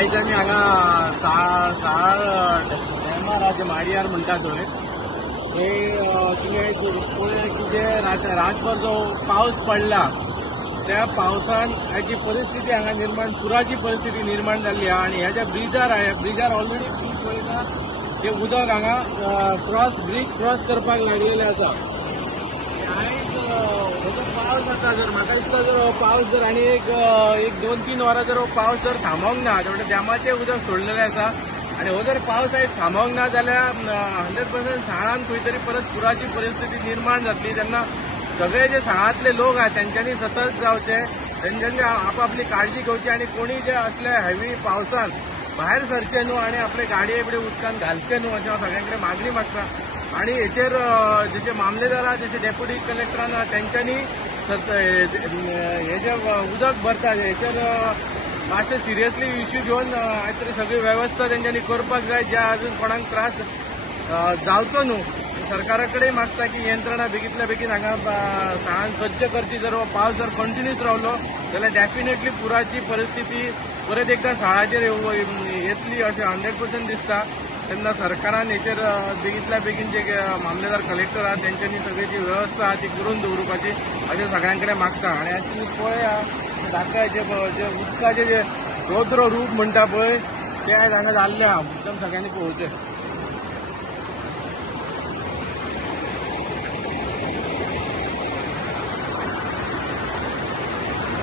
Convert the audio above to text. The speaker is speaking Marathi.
आयज आमी हांगा साळ डेमार जे माडयार म्हणटा थंय तुवें की जे रातभर जो पावस पडला त्या पावसान हाची परिस्थिती हांगा निर्माण पुराची परिस्थिती निर्माण जाल्ली आहा आनी ह्या ज्या ब्रिजार ऑलरेडी ब्रीज पळयता ते उदक हांगा ब्रीज क्रॉस करपाक लागलेले आसा। आयज हो जो पावस आसा जर म्हाका दिसता जर हो पावस जर आनी एक 2-3 वरां जर हो पावस जर थांबोंक ना तेवढे डॅमाचें उदक सोडलेलें आसा आनी हो जर पावस आयज थांबोंक ना जाल्यार 100% साळान खंय तरी परत पुराची परिस्थिती निर्माण जातली। तेन्ना सगळे जे साळांतले लोक आहात त्यांच्यानी सतर्क जावचे, त्यांच्यानी आपापली काळजी घेवची आणि कोणी जे असल्या हेवी पावसान भायर सरचे न्हू आणि आपले गाडये बिडे उदकान घालचे न्हू अशें हांव सगळ्यां कडेन मागणी मागता। आणि हेचेर जशे मामलेदार आहा जशे डेप्युटी कलेक्टरान आहा त्यांच्यानी हे जे उदक भरता हेचेर मातशें सिरियसली इश्यू घेवन आयज तरी सगळी वेवस्था तेंच्यांनी करपाक जाय ज्या अजून कोणाक त्रास जावचो न्हू। सरकारा कडेन मागता की यंत्रणा बेगींतल्या बेगीन हांगा साळान सज्ज करची। जर हो पावस जर कंटिन्यूच रावलो जाल्यार डेफिनेटली पुराची परिस्थिती परत एकदा साळाचेर येतली अशें 100% दिसता। तेन्ना सरकारान हेचेर बेगींतल्या बेगीन जे मामलेदार कलेक्टर आहात त्यांच्यानी सगळी जी व्यवस्था आहा ती करून दवरपाची अशें सगळ्यां कडेन मागता। आनी आयज तुमी पळया धाकटे जे उदकाचें जे रौद्र रूप म्हणटा पळय ते आयज हांगा जाल्लें आहा, एकदम सगळ्यांनी पळोवचें।